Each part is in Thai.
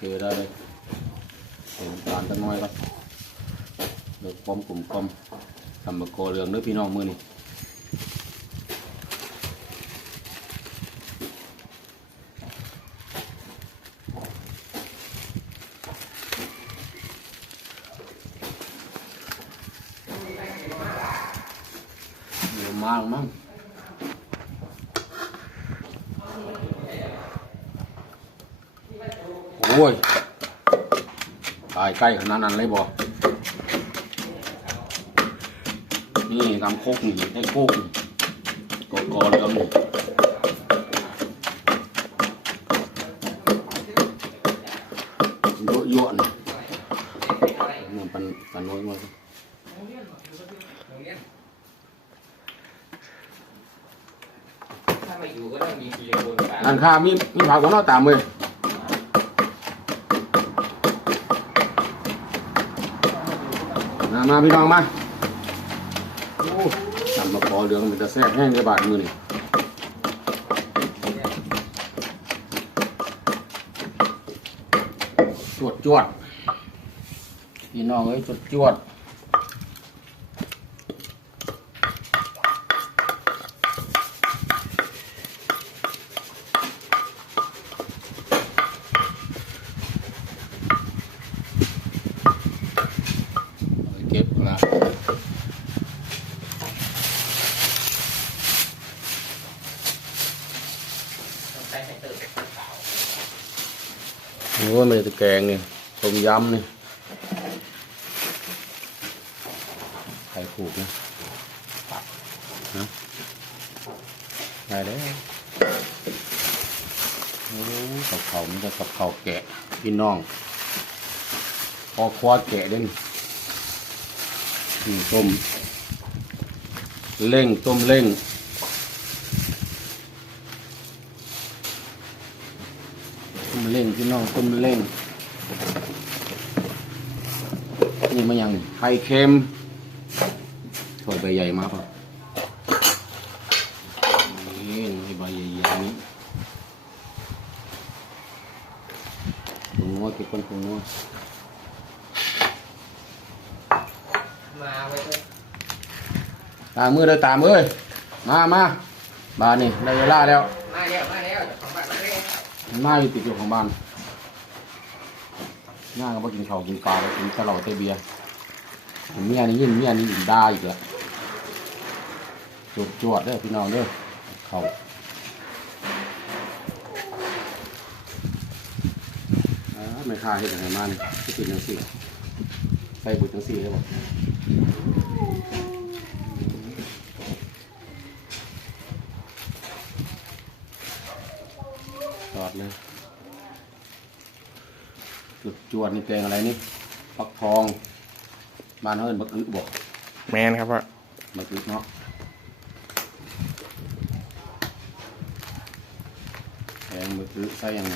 เทได้เลยใส่น้ำตาลสักหน้อยครับเลือกความกลุ่มกลมทำมะกอเหลืองเนื้อพี่น้องมือนี่เดี๋ยวมากมั้ง โอ้ยตายใกล้ขนาดนั้นเลยบ่นี่ตำโคกนี่ให้โคกนี่กอกอเรือนี่เยอะๆนี่มันปันปันน้อยมากถ้าไม่อยู่ก็ต้องมีทีละคนกันนั่นข้ามีมีผักหัวเนาะตามเลย มามาพี่น้องมาโอ้ทำมะขอเหลืองมันจะแซ่บแห้งจะบาดมือนี่จวดจวดพี่น้องเอ้ยจวดจวดเก็บละ ต้องใช้ไฮเตอร์ขาว โอ้ยไม่ได้ตะแกงนี่ต้มยำนี่ไข่ขูดนะปักนะได้แล้วโอ้กับเขามันจะกับเขาแกะพี่น้องพอคว้าแกะเด้นนี่ต้มเล่งต้มเล่งต้มเล่ง พี่น้องต้มเล่งนี่มันยังไข่เค็มถ้วยใบใหญ่มาป่ะนี่นี่ใบใหญ่ๆนี้ปรุงนัวกี่คนปรุงนัวมาไว้ด้วยตามมือเลยตามเอ้ยมามาบ้านนี่ได้เวลาแล้ว มาแล้ว มาแล้วเจ้าของบ้านมาแล้วหน้าอยู่ติดอยู่ของบ้าน หน้าก็บ่กินข้าวกินปลาไปกินแต่เหล้าแต่เบียร์เมียนี่ยินเมียนี่ยินได้อีกแล้วจวดจวดเด้อพี่น้องเด้อเขาไม่ค่าเฮ็ดให้มันที่เป็นจังซี่ใส่บุตรจังซี่เลยบ่จอดเลย จุดจวดนี่แกงอะไรนี่ฟักทองบ้านเฮิรนบักอึบอกแมนครับพ่อบักอึเนาะแกงบักอึใส่ยังไง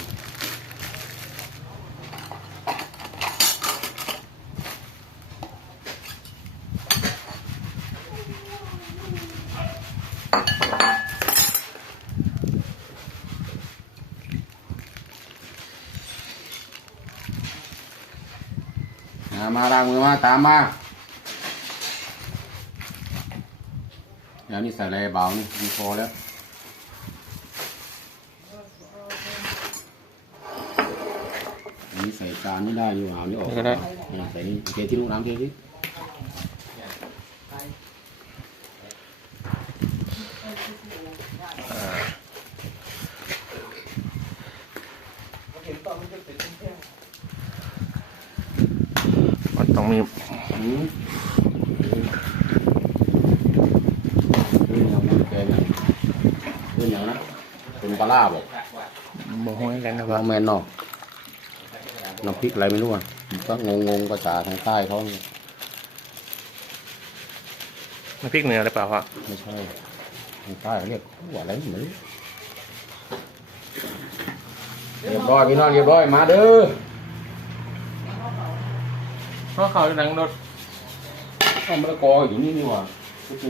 มามาล้างมือมาตามมาแล้วนี่ใส่อะไรเบานี่มีพอแล้วอันนี้ใส่จานไม่ได้อยู่หาไม่ออกก็ได้ อ่าใส่นี่เทที่ลูกน้ำเทที่มันต้องมีอืมนี่เอามา แกงเนี่ยเป็นอย่างนะเป็นปลาล่าบอกโมห้อยกันนะพ่อว่าแมนเนอกน้ำพริกอะไรไม่รู้อะผมก็งงๆภาษาทางใต้เขาเนี่ยน้ำพริกเหนือหรือเปล่าพ่อไม่ใช่ทางใต้เขาเรียกหัวอะไรไม่รู้เรียบร้อยพี่น้องเรียบร้อยมาเด้อ พ่อเขาอยู่หลังรถเอามะละกออยู่นี่นี่หว่าจริ